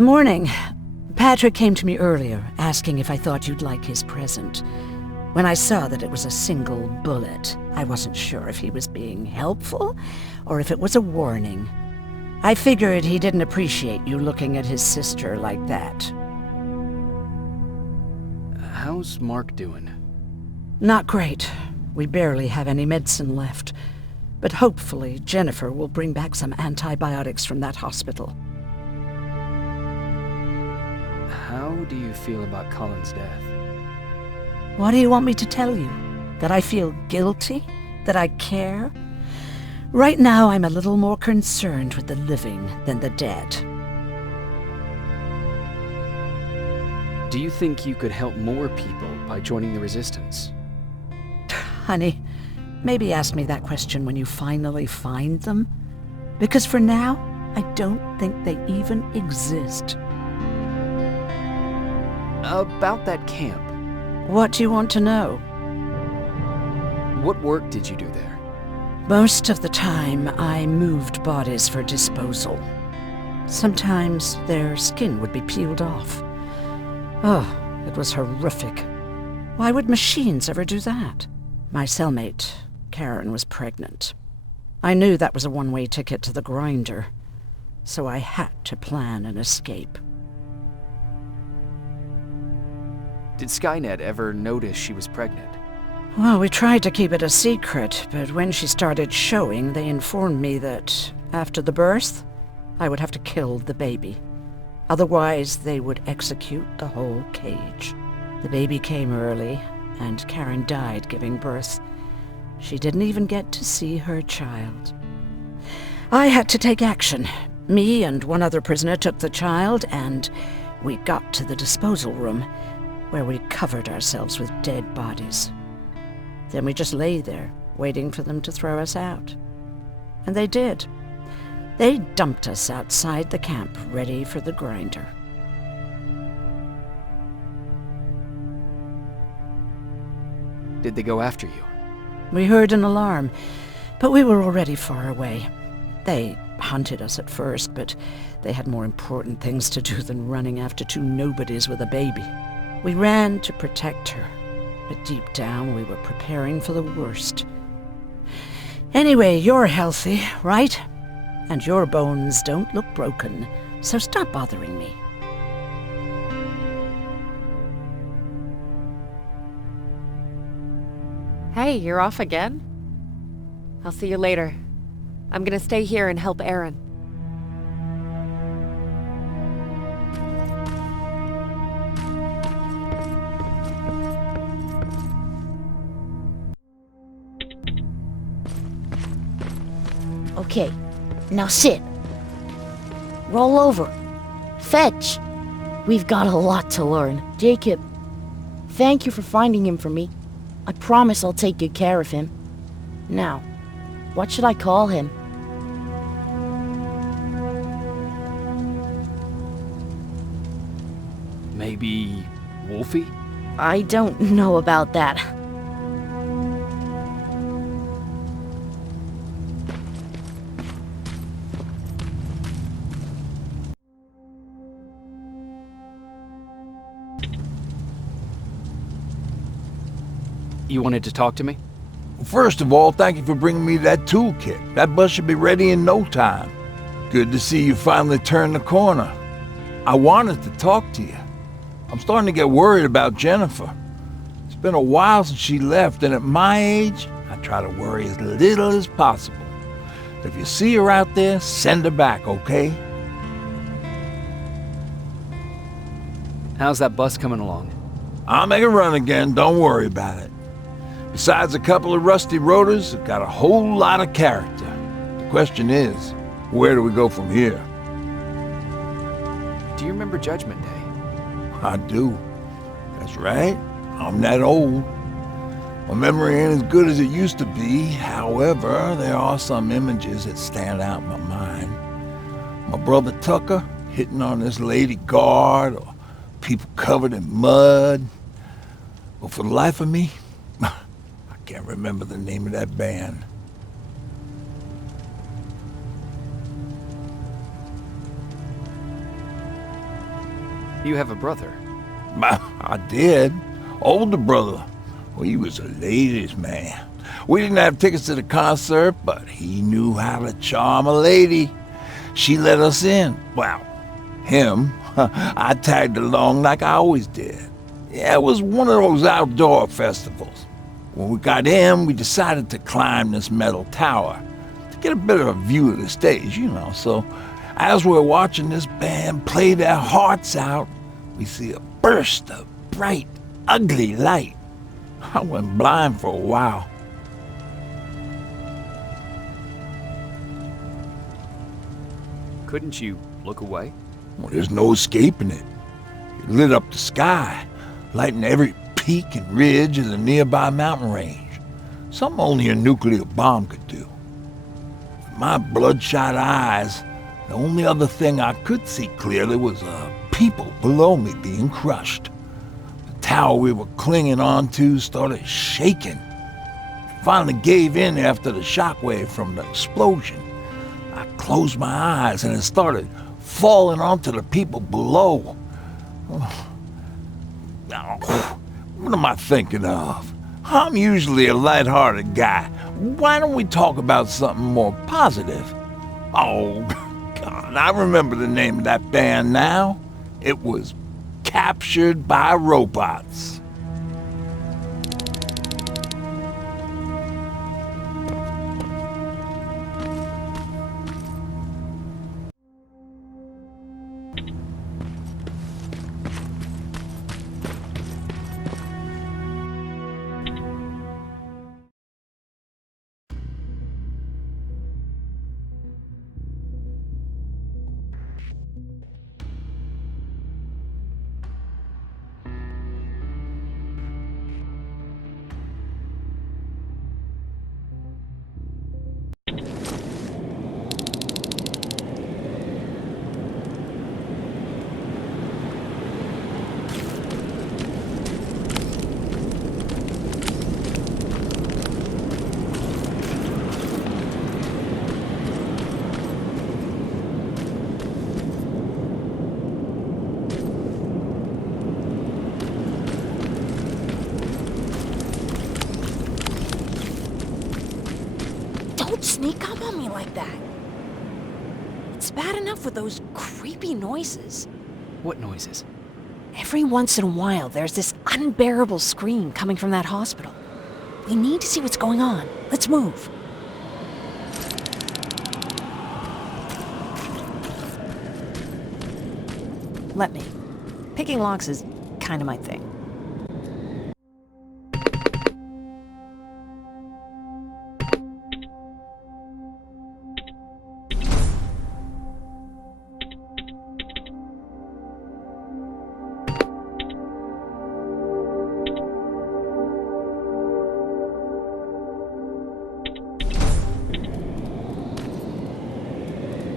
Morning. Patrick came to me earlier, asking if I thought you'd like his present. When I saw that it was a single bullet, I wasn't sure if he was being helpful or if it was a warning. I figured he didn't appreciate you looking at his sister like that. How's Mark doing? Not great. We barely have any medicine left. But hopefully Jennifer will bring back some antibiotics from that hospital. How do you feel about Colin's death? What do you want me to tell you? That I feel guilty? That I care? Right now I'm a little more concerned with the living than the dead. Do you think you could help more people by joining the Resistance? Honey, maybe ask me that question when you finally find them. Because for now, I don't think they even exist. About that camp. What do you want to know? What work did you do there? Most of the time, I moved bodies for disposal. Sometimes their skin would be peeled off. Oh, it was horrific. Why would machines ever do that? My cellmate, Karen, was pregnant. I knew that was a one-way ticket to the grinder, so I had to plan an escape. Did Skynet ever notice she was pregnant? Well, we tried to keep it a secret, but when she started showing, they informed me that after the birth, I would have to kill the baby. Otherwise, they would execute the whole cage. The baby came early, and Karen died giving birth. She didn't even get to see her child. I had to take action. Me and one other prisoner took the child, and we got to the disposal room, where we covered ourselves with dead bodies. Then we just lay there, waiting for them to throw us out. And they did. They dumped us outside the camp, ready for the grinder. Did they go after you? We heard an alarm, but we were already far away. They hunted us at first, but they had more important things to do than running after two nobodies with a baby. We ran to protect her, but deep down we were preparing for the worst. Anyway, you're healthy, right? And your bones don't look broken, so stop bothering me. Hey, you're off again? I'll see you later. I'm gonna stay here and help Aaron. Okay, now sit. Roll over. Fetch. We've got a lot to learn. Jacob, thank you for finding him for me. I promise I'll take good care of him. Now, what should I call him? Maybe Wolfie? I don't know about that. You wanted to talk to me? First of all, thank you for bringing me that toolkit. That bus should be ready in no time. Good to see you finally turned the corner. I wanted to talk to you. I'm starting to get worried about Jennifer. It's been a while since she left, and at my age, I try to worry as little as possible. If you see her out there, send her back, okay? How's that bus coming along? I'll make a run again, don't worry about it. Besides a couple of rusty rotors, it's got a whole lot of character. The question is, where do we go from here? Do you remember Judgment Day? I do. That's right. I'm that old. My memory ain't as good as it used to be. However, there are some images that stand out in my mind. My brother Tucker hitting on this lady guard, or people covered in mud. But for the life of me, I can't remember the name of that band. You have a brother. I did. Older brother. Well, he was a ladies' man. We didn't have tickets to the concert, but he knew how to charm a lady. She let us in. Well, him. I tagged along like I always did. Yeah, it was one of those outdoor festivals. When we got in, we decided to climb this metal tower to get a better view of the stage, you know. So as we're watching this band play their hearts out, we see a burst of bright, ugly light. I went blind for a while. Couldn't you look away? Well, there's no escaping it. It lit up the sky, lighting every peak and ridge of the nearby mountain range. Something only a nuclear bomb could do. With my bloodshot eyes, the only other thing I could see clearly was people below me being crushed. The tower we were clinging onto started shaking. It finally gave in after the shockwave from the explosion. I closed my eyes and it started falling onto the people below. What am I thinking of? I'm usually a lighthearted guy. Why don't we talk about something more positive? Oh, God, I remember the name of that band now. It was Captured by Robots. Sneak up on me like that. It's bad enough with those creepy noises. What noises? Every once in a while, there's this unbearable scream coming from that hospital. We need to see what's going on. Let's move. Let me. Picking locks is kind of my thing.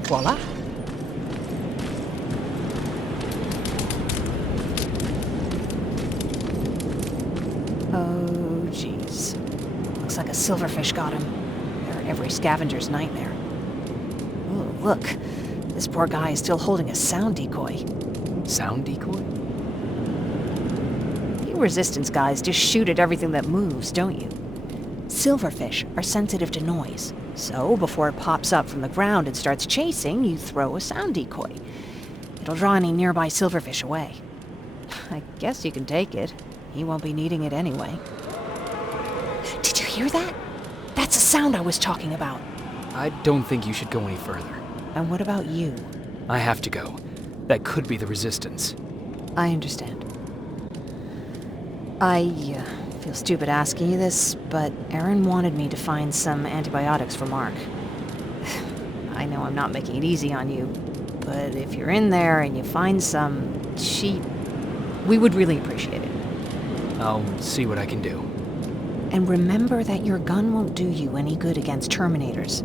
Voila. Oh, jeez. Looks like a silverfish got him. They're every scavenger's nightmare. Ooh, look. This poor guy is still holding a sound decoy. Sound decoy? You resistance guys just shoot at everything that moves, don't you? Silverfish are sensitive to noise. So, before it pops up from the ground and starts chasing, you throw a sound decoy. It'll draw any nearby silverfish away. I guess you can take it. He won't be needing it anyway. Did you hear that? That's the sound I was talking about. I don't think you should go any further. And what about you? I have to go. That could be the resistance. I understand. I feel stupid asking you this, but Aaron wanted me to find some antibiotics for Mark. I know I'm not making it easy on you, but if you're in there and you find some, we would really appreciate it. I'll see what I can do. And remember that your gun won't do you any good against Terminators.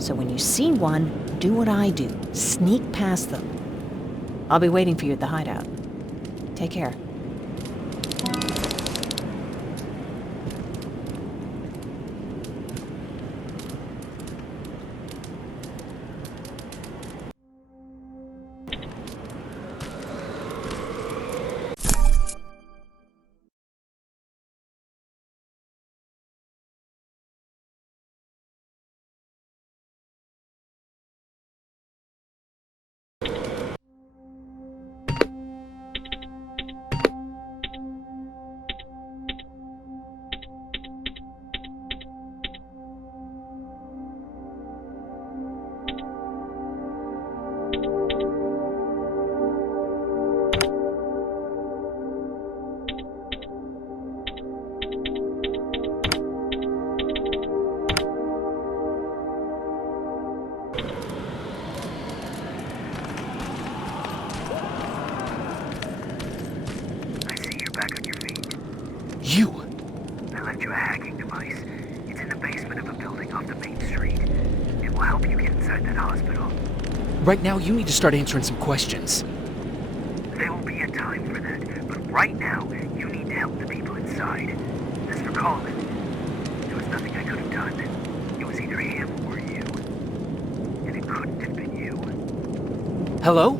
So when you see one, do what I do. Sneak past them. I'll be waiting for you at the hideout. Take care. You! I left you a hacking device. It's in the basement of a building off the main street. It will help you get inside that hospital. Right now, you need to start answering some questions. There will be a time for that, but right now, you need to help the people inside. As for Coleman, there was nothing I could have done. It was either him or you. And it couldn't have been you. Hello?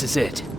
This is it.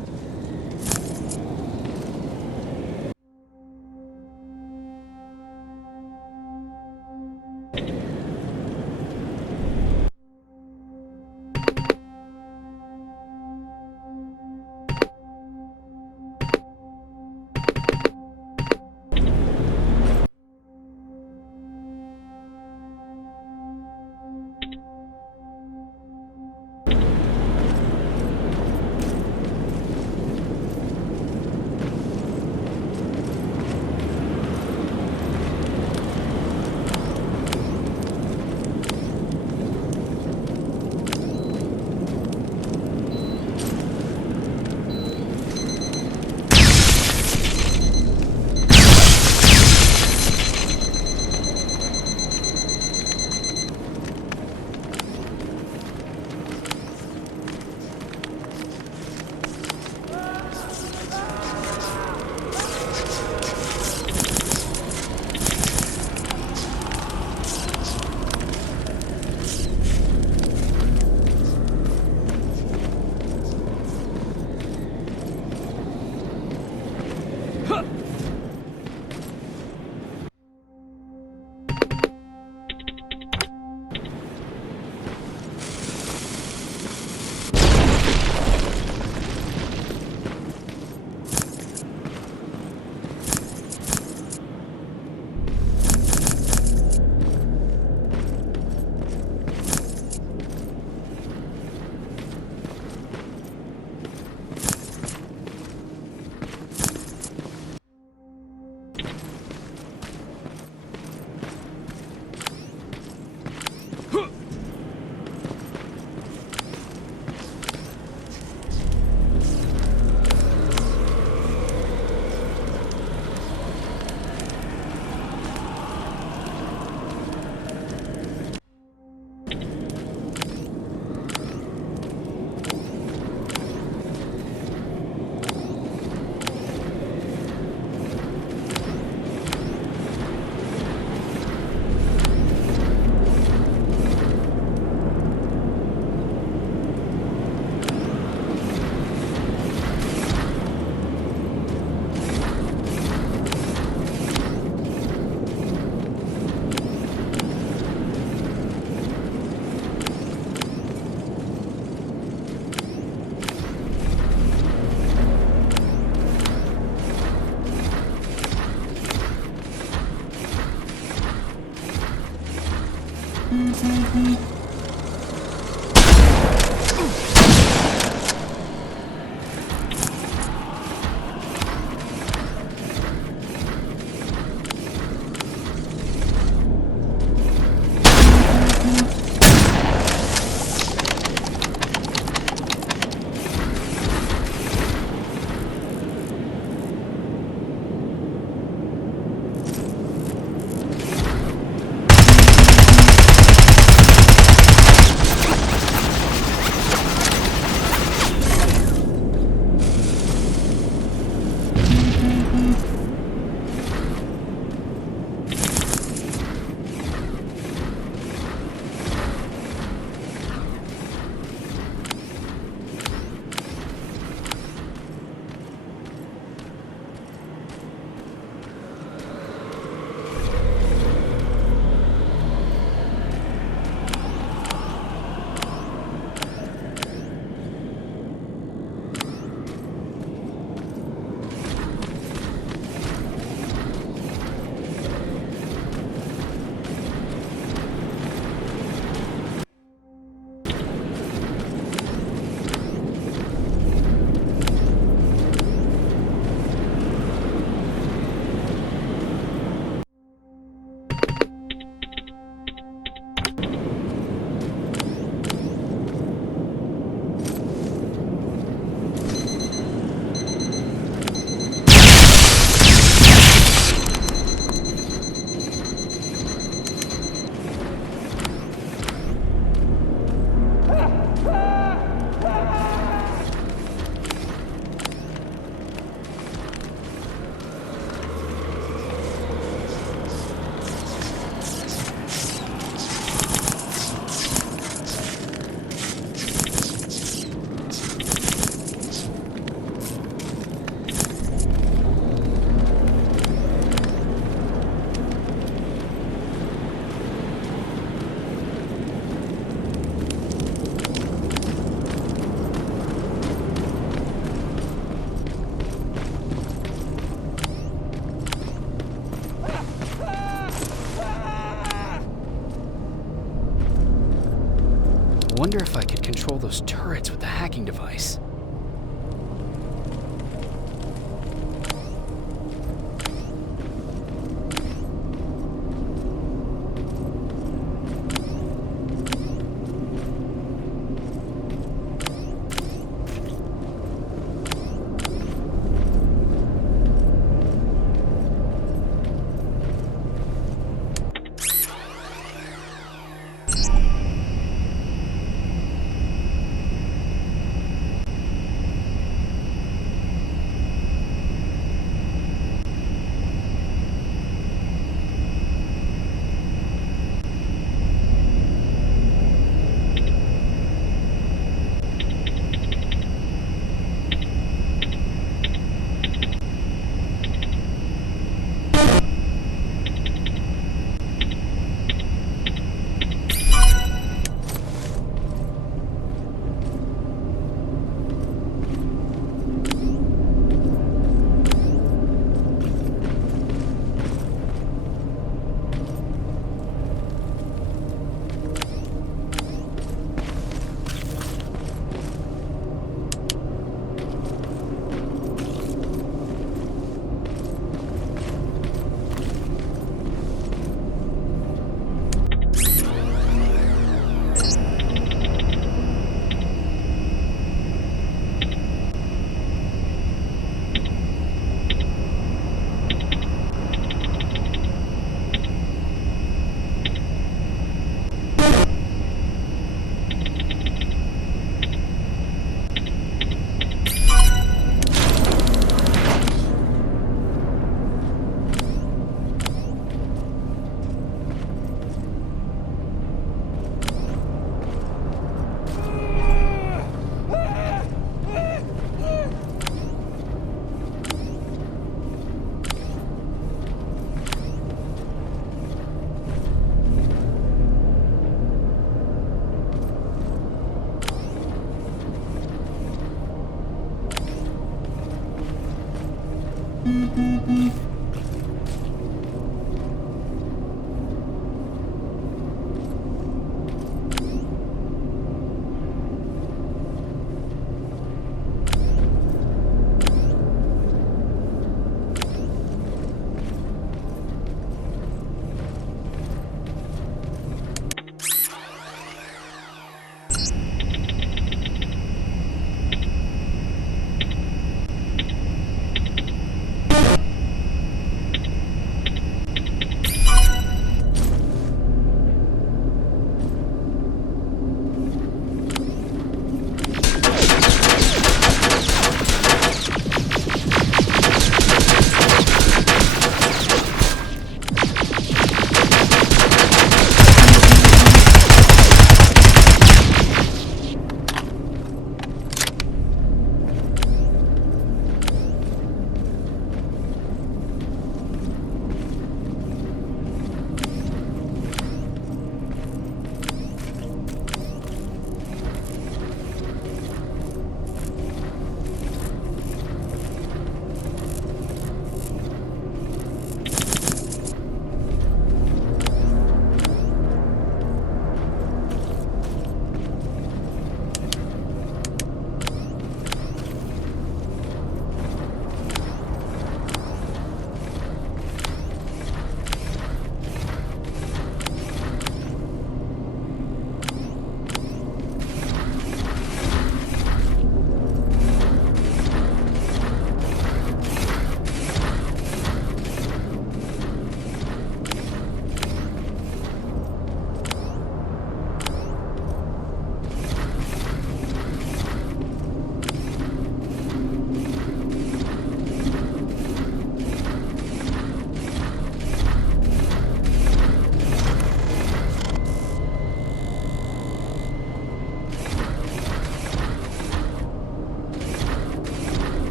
wonder if I could control those turrets with the hacking device.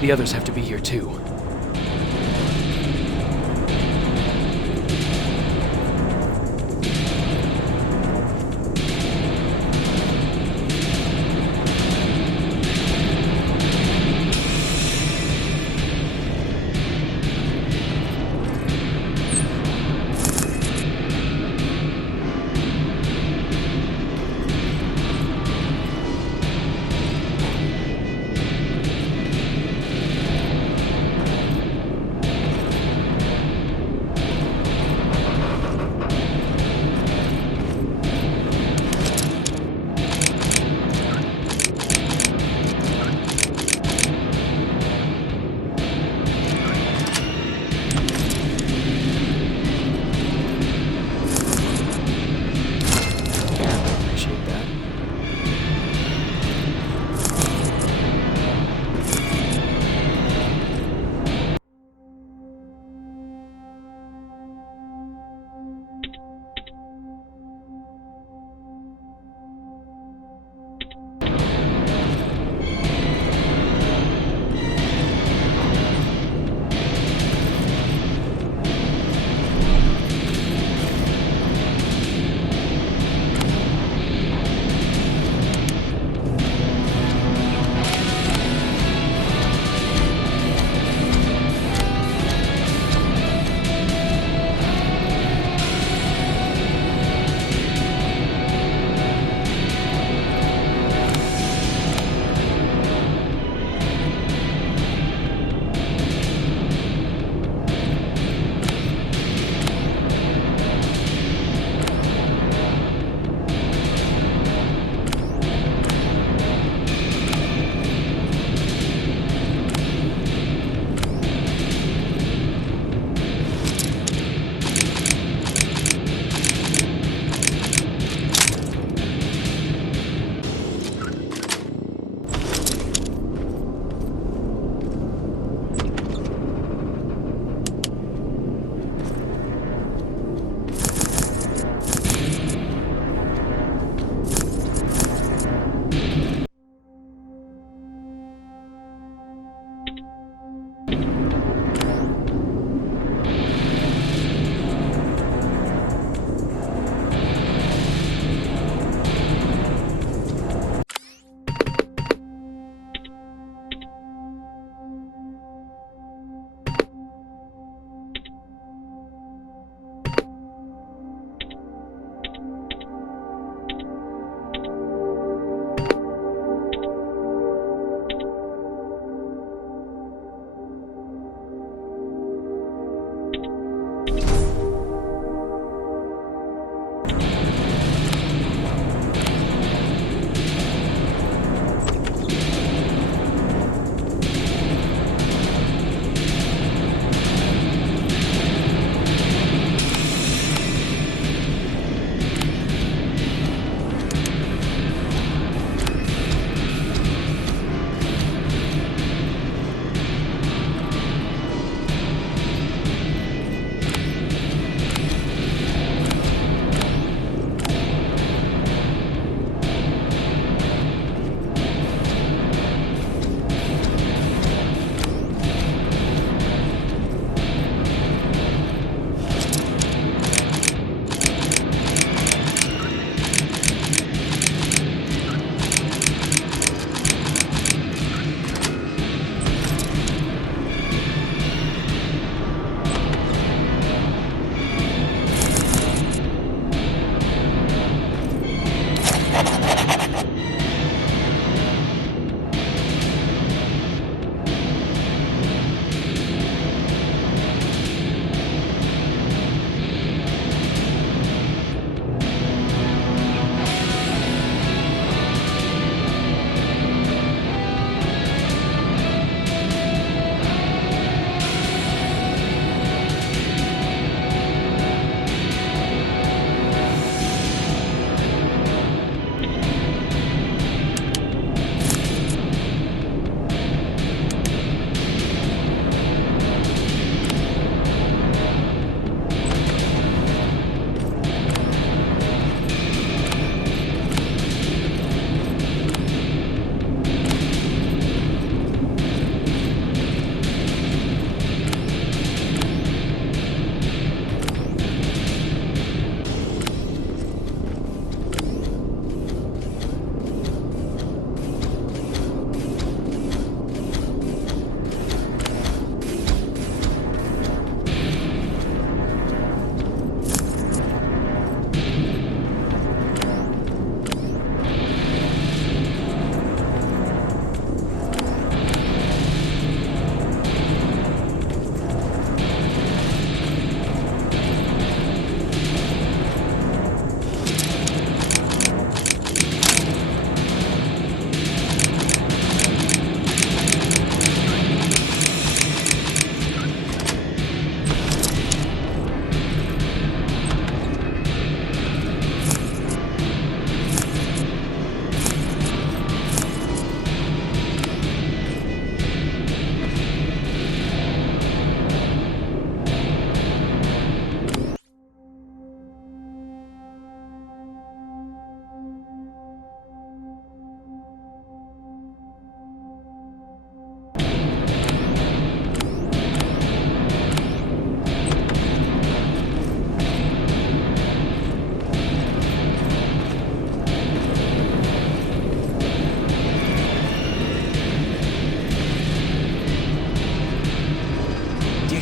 The others have to be here too.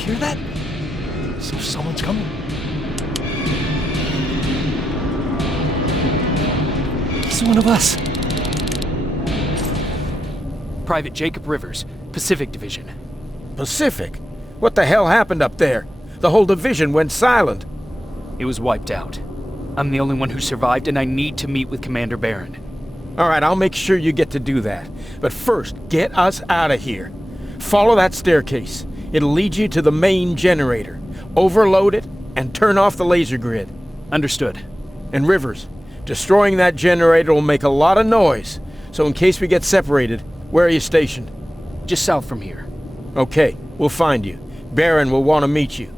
hear that? So someone's coming. He's one of us. Private Jacob Rivers, Pacific Division. Pacific? What the hell happened up there? The whole division went silent. It was wiped out. I'm the only one who survived, and I need to meet with Commander Barron. All right, I'll make sure you get to do that. But first, get us out of here. Follow that staircase. It'll lead you to the main generator. Overload it and turn off the laser grid. Understood. And Rivers, destroying that generator will make a lot of noise. So in case we get separated, where are you stationed? Just south from here. Okay, we'll find you. Barron will want to meet you.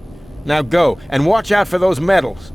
Now go, and watch out for those medals.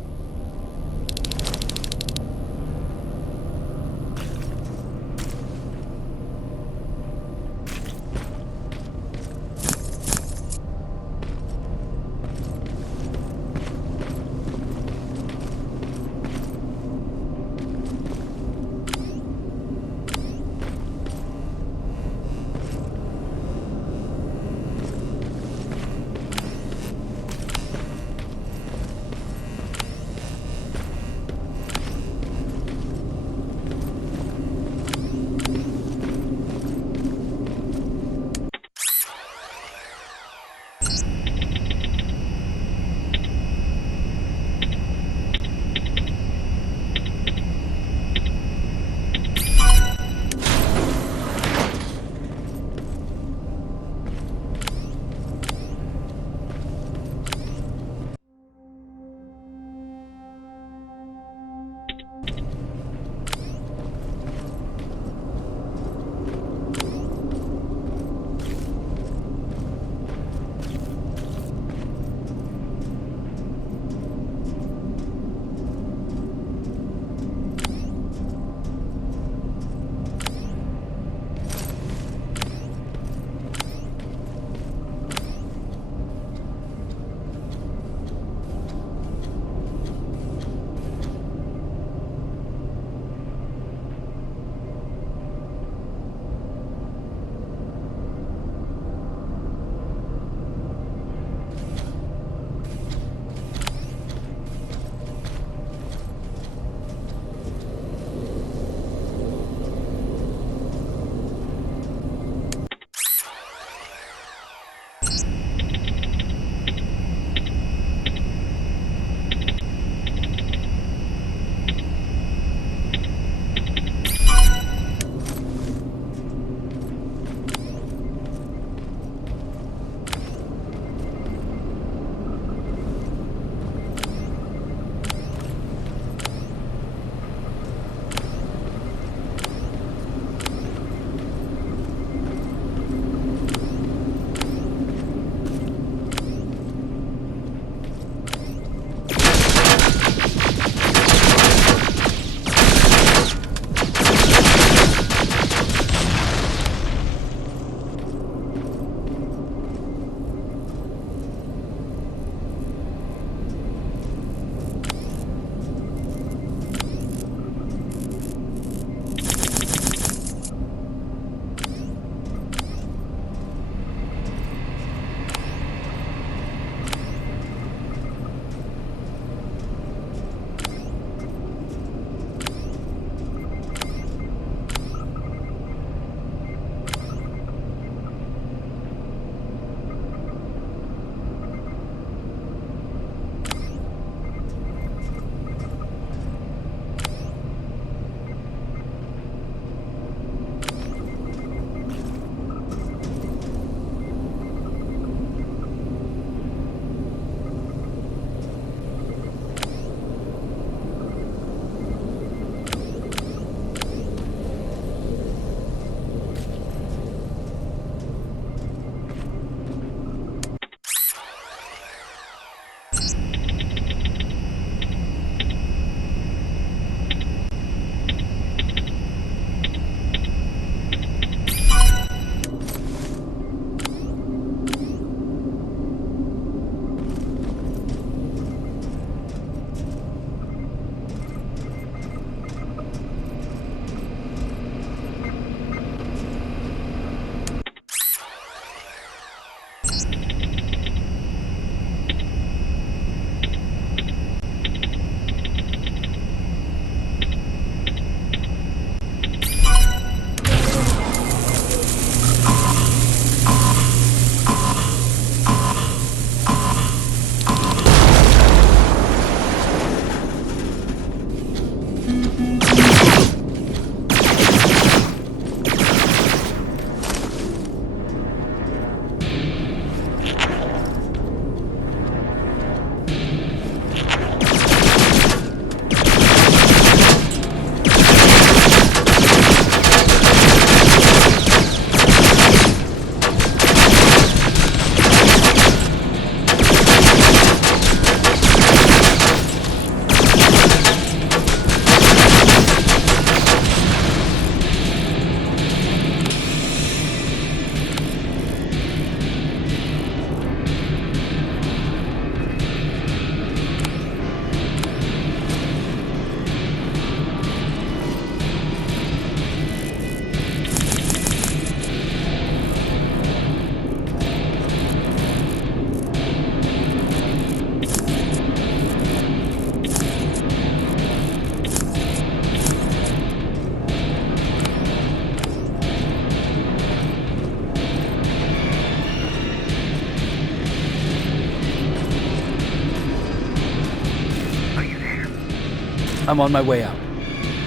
I'm on my way out.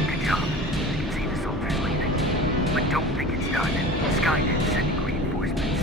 Good job. I can see the soldiers leaving. But don't think it's done. Skynet's sending reinforcements.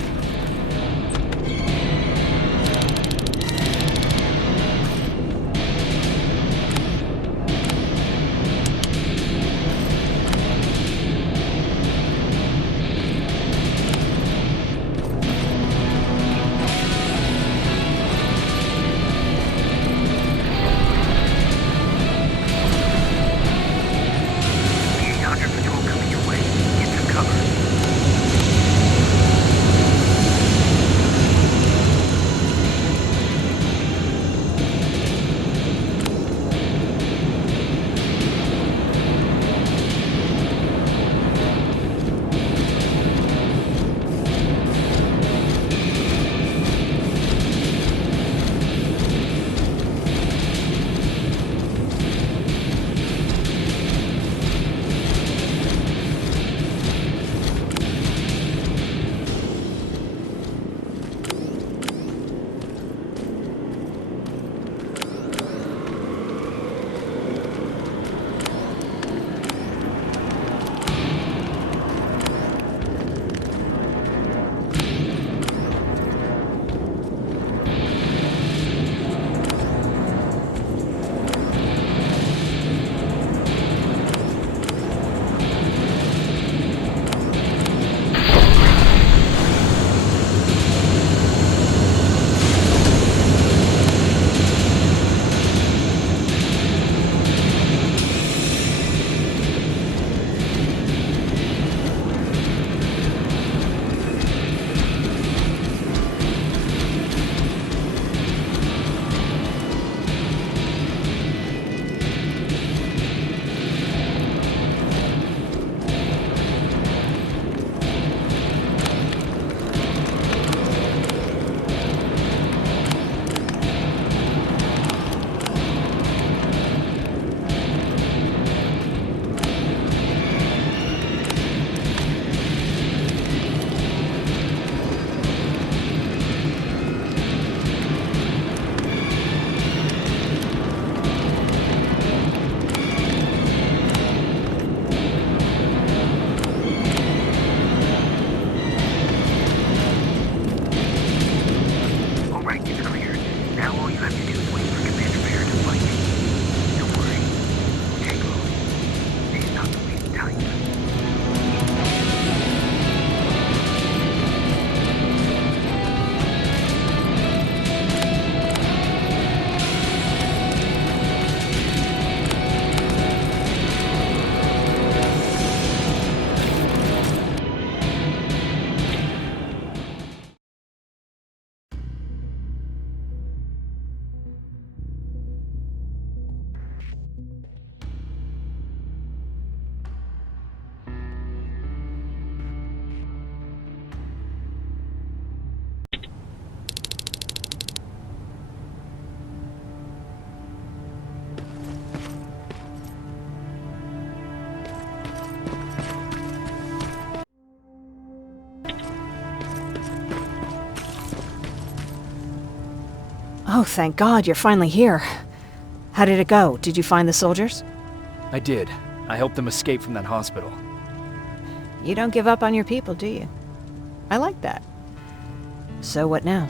Oh, thank God, you're finally here. How did it go? Did you find the soldiers? I did. I helped them escape from that hospital. You don't give up on your people, do you? I like that. So what now?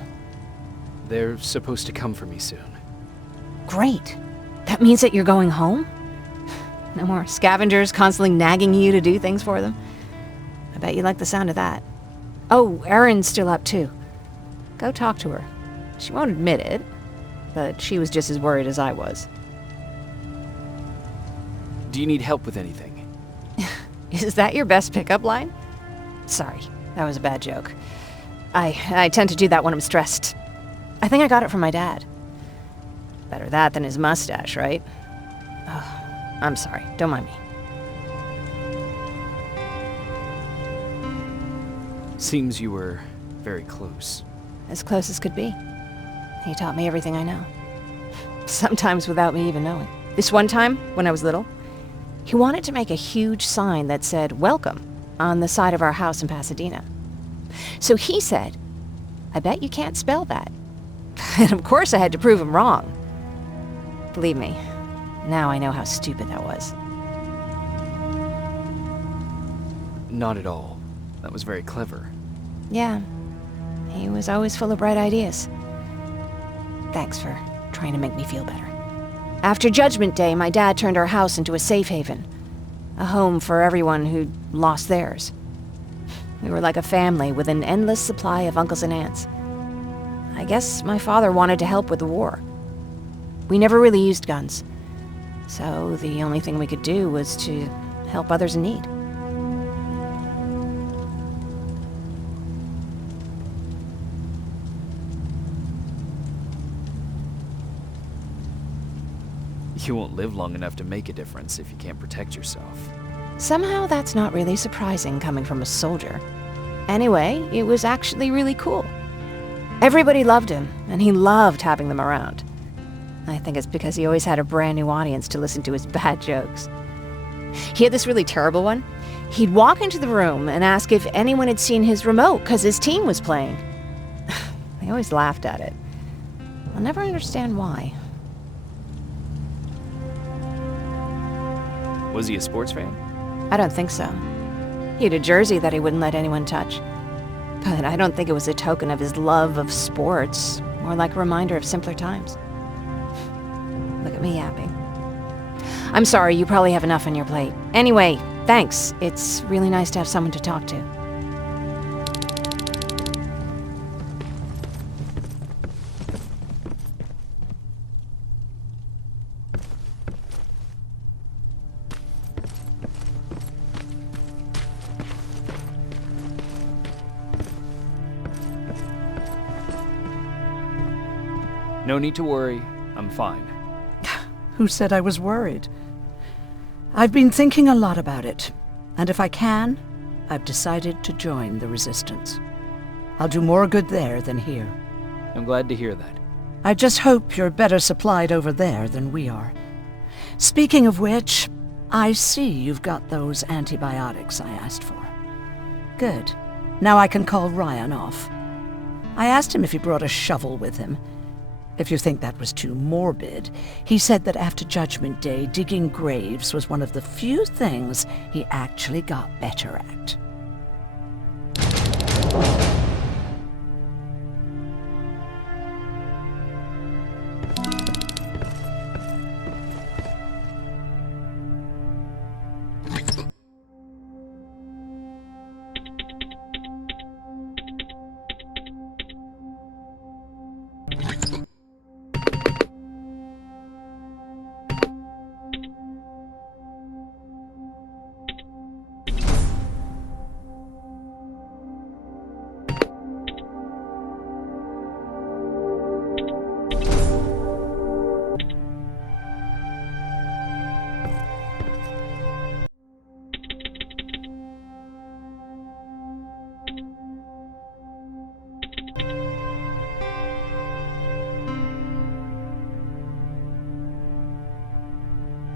They're supposed to come for me soon. Great. That means that you're going home? No more scavengers constantly nagging you to do things for them? I bet you like the sound of that. Oh, Erin's still up too. Go talk to her. She won't admit it, but she was just as worried as I was. Do you need help with anything? Is that your best pickup line? Sorry, that was a bad joke. I tend to do that when I'm stressed. I think I got it from my dad. Better that than his mustache, right? Oh, I'm sorry, don't mind me. Seems you were very close. As close as could be. He taught me everything I know. Sometimes without me even knowing. This one time, when I was little, he wanted to make a huge sign that said, "Welcome," on the side of our house in Pasadena. So he said, "I bet you can't spell that." And of course I had to prove him wrong. Believe me, Now I know how stupid that was. Not at all. That was very clever. Yeah, he was always full of bright ideas. Thanks for trying to make me feel better. After Judgment Day, my dad turned our house into a safe haven. A home for everyone who'd lost theirs. We were like a family with an endless supply of uncles and aunts. I guess my father wanted to help with the war. We never really used guns, so the only thing we could do was to help others in need. You won't live long enough to make a difference if you can't protect yourself. Somehow that's not really surprising coming from a soldier. Anyway, it was actually really cool. Everybody loved him, and he loved having them around. I think it's because he always had a brand new audience to listen to his bad jokes. He had this really terrible one. He'd walk into the room and ask if anyone had seen his remote because his team was playing. I always laughed at it. I'll never understand why. Was he a sports fan? I don't think so. He had a jersey that he wouldn't let anyone touch. But I don't think it was a token of his love of sports, more like a reminder of simpler times. Look at me yapping. I'm sorry, you probably have enough on your plate. Anyway, thanks. It's really nice to have someone to talk to. No need to worry. I'm fine. Who said I was worried? I've been thinking a lot about it, and if I can, I've decided to join the Resistance. I'll do more good there than here. I'm glad to hear that. I just hope you're better supplied over there than we are. Speaking of which, I see you've got those antibiotics I asked for. Good. Now I can call Ryan off. I asked him if he brought a shovel with him. If you think that was too morbid, he said that after Judgment Day, digging graves was one of the few things he actually got better at.